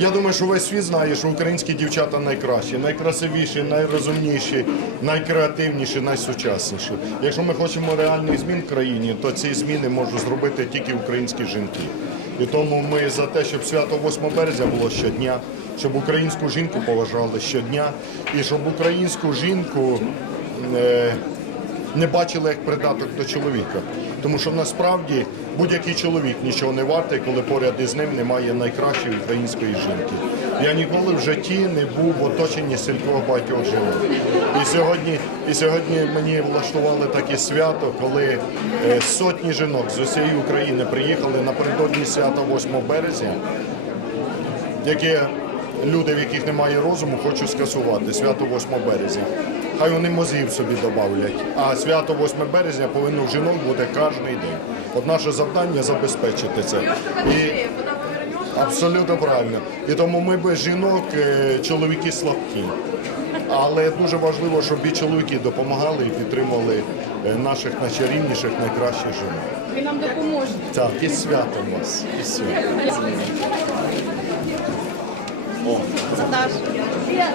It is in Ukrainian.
Я думаю, що весь світ знає, що українські дівчата найкращі, найкрасивіші, найрозумніші, найкреативніші, найсучасніші. Якщо ми хочемо реальних змін в країні, то ці зміни можуть зробити тільки українські жінки. І тому ми за те, щоб свято 8 березня було щодня, щоб українську жінку поважали щодня, і щоб українську жінку е, не бачили як придаток до чоловіка. Тому що насправді будь-який чоловік нічого не вартий, коли поряд із ним немає найкращої української жінки. Я ніколи в житті не був в оточенні стількох багатьох жінок. І сьогодні, і сьогодні мені влаштували таке свято, коли е, сотні жінок з усієї України приїхали напередодні свята 8 березня, яке люди, в яких немає розуму, хочуть скасувати свято 8 березня. Хай вони мозгів собі додавлять. А свято 8 березня повинно в жінок бути кожен день. От наше завдання забезпечити це. І абсолютно правильно. І тому ми без жінок е, чоловіки слабкі. Але дуже важливо, щоб і чоловіки допомагали і підтримували е, наших найчарівніших, найкращих жінок. Ви нам допоможете. Так, і святом вас. І святом. Саш. Нет,